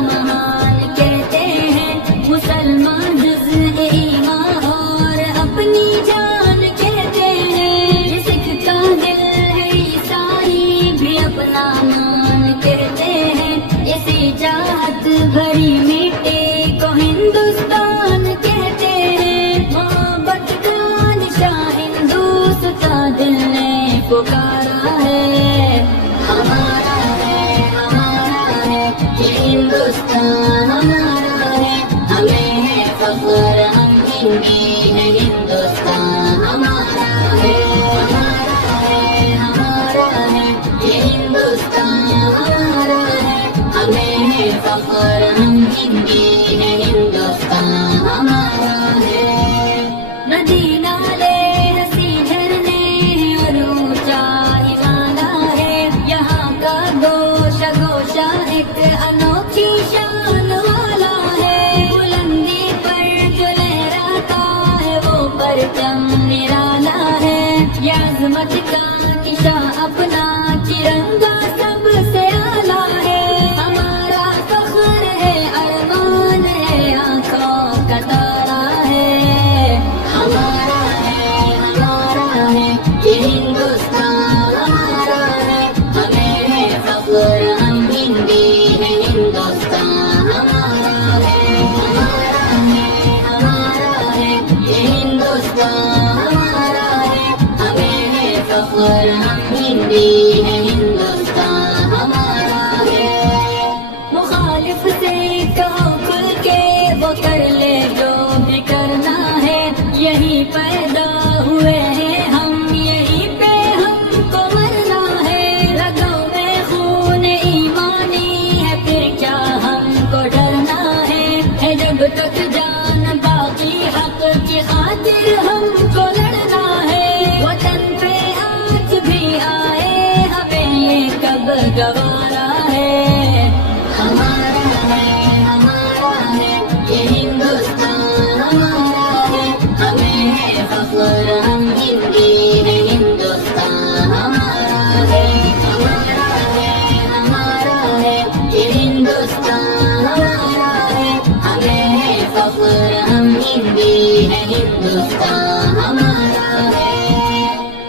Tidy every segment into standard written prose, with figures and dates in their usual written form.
महान कहते हैं मुसलमान जुज़् ईमान और अपनी जान कहते हैं। ये सिख का दिल है ईसाई भी अपना मान कहते हैं। इसी चाहत भरी मिट्टी को हिंदुस्तान कहते हैं। मोहब्बत का निशान हिंदुस्ता दिल ने पुकारा है। हमारा है ये हिंदुस्तान हमारा है, हमें है फख्र हम हिंदी है। हिंदुस्तान हमारा है ये हिंदुस्तान हमारा है, हमें है फख्र हम हिंदी है। हिंदुस्तान हमारा है। नदी नाले हंसी झरने और ऊंचा हिमालय है। यहाँ का गोशा गोशा एक अनोखी शान वाला है। बुलंदी पर जो लहराता है वो परचम निराला है। ये अज़मत का निशान अपना तिरंगा सबसे आला है। हमारा फख्र है अरमान है आँखों का तारा है। हमारा है ये हिंदुस्तान हमारा है, हमें है फख्र हम हिंदी है। हिंदुस्तान हमारा है ये हिंदुस्तान हमारा है, हमें है फख्र हम हिंदी है। हिंदुस्तान हमारा है। मुखालिफ से कहो खुल के वो कर ले जो भी करना है। यहीं पैदा हुए हैं हम, यहीं पे हमको मरना है। रगों में खून ईमानी है, फिर क्या हमको डरना है। जब तक जान बाकी हक की खातिर हमको लड़ना है। वतन पे आज भी आए हमें ये कब गवारा है। हमारा है ये हिंदुस्तान हमारा है, हमें है फख्र हम हिंदी है। हिंदुस्तान हमारा है ये हिंदुस्तान हमारा है, हमें है फख्र हम हिंदी है। हिंदुस्तान हमारा है।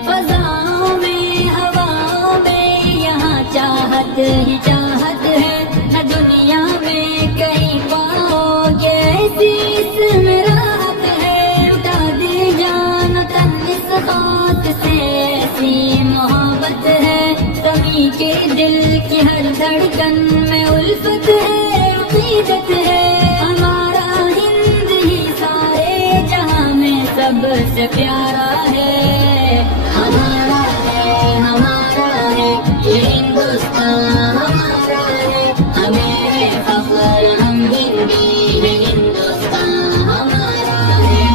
फज़ाओं में हवाओं में यहाँ चाहत ही चाहत है। न दुनिया में कहीं पाओगे ऐसी इसमें राहत है। उठा दे जान तन इस खाक से ऐसी मोहब्बत है। सभी के दिल की हर धड़कन में उल्फत है, अक़ीदत है। हमारा हिंद ही सारे जहां में सबसे प्यारा है। हमारा है ये हिंदुस्तान हमारा है, हमें है फख्र हम हिंदी है। हिंदुस्तान हमारा है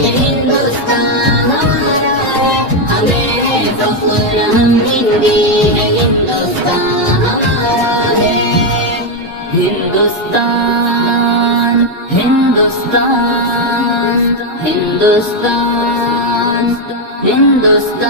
ये हिंदुस्तान हमारा है, हमें है फख्र हम हिंदी है। हिंदुस्तान हमारा है। हिंदुस्तान हिंदुस्तान हिंदुस्तान हिंदुस्तान